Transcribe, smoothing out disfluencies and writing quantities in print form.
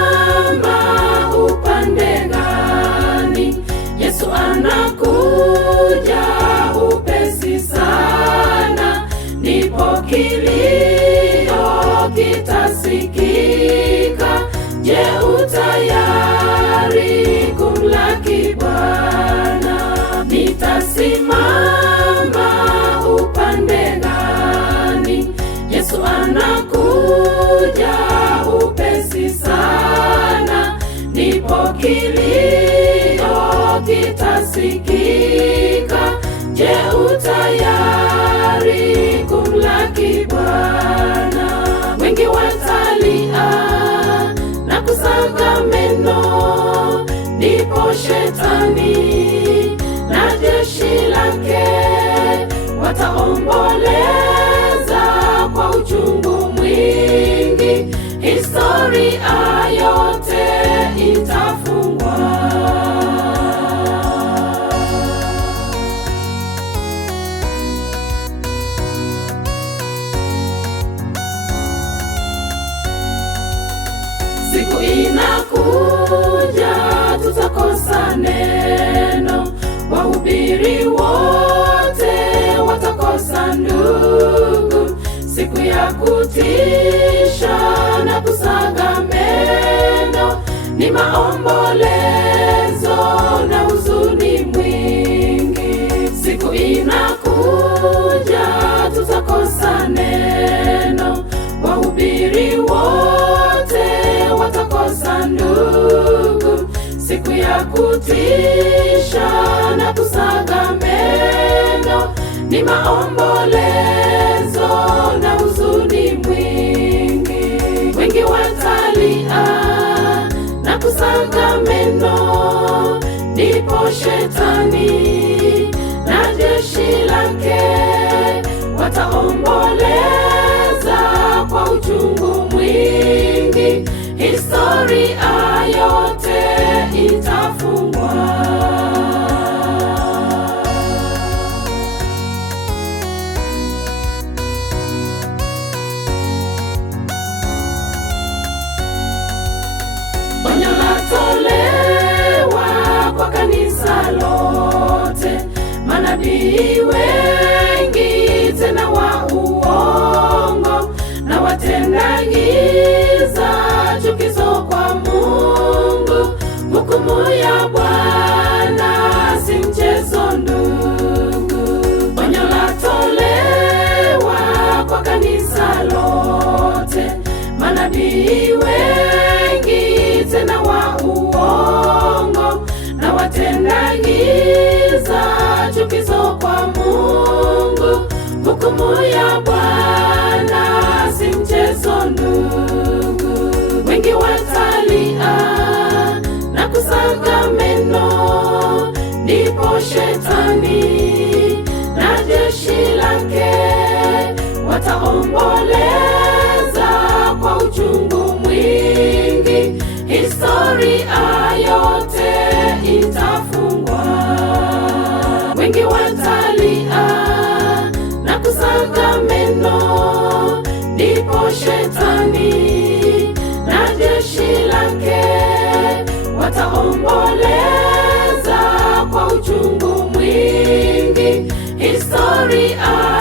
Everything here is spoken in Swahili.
nitasimama upande gani? Yesu anakuja upesi sana, ndipo kilio kitasikika. Je, utayari kumlaki Bwana? Nitasimama upande gani? Yesu anakuja upesi sana, ndipo kilio kitasikika. Je, utayari kumlaki Bwana? Wengi watalia na kusaga meno, ndipo shetani na jeshi lake wataomboleza kwa uchungu mwingi. Historia yote itafungwa. Siku inakuja tutakosa neno, wahubiri wote watakosa ndugu. Siku ya kutisha na kusaga meno, ni maombolezo na huzuni mwingi. Siku inakuja tutakosa neno, wahubiri wote watakosa ndugu. Siku ya kutisha na kusaga meno, ni maombolezo na huzuni mwingi. Wengi watalia na kusaga meno, ndipo shetani na jeshi lake wataomboleza kwa uchungu mwingi. Historia yote itafungwa. Onyo latolewa kwa kanisa lote, manabii wengi tena wa uongo na watenda giza, chukizo kwa Mungu. Hukumu ya Bwana si mchezo ndugu. Onyo latolewa kwa kanisa lote, manabii wengi tena wa uongo na watenda giza, chukizo kwa Mungu. Hukumu ya Bwana si mchezo ndugu. Wengi watalia na kusaga meno, ndipo shetani na jeshi lake wataomboleza kwa uchungu mwingi. Historia yote itafungwa. Wengi watalia na kusaga meno, ndipo shetani na jeshi lake wataomboleza kwa uchungu mwingi. Historia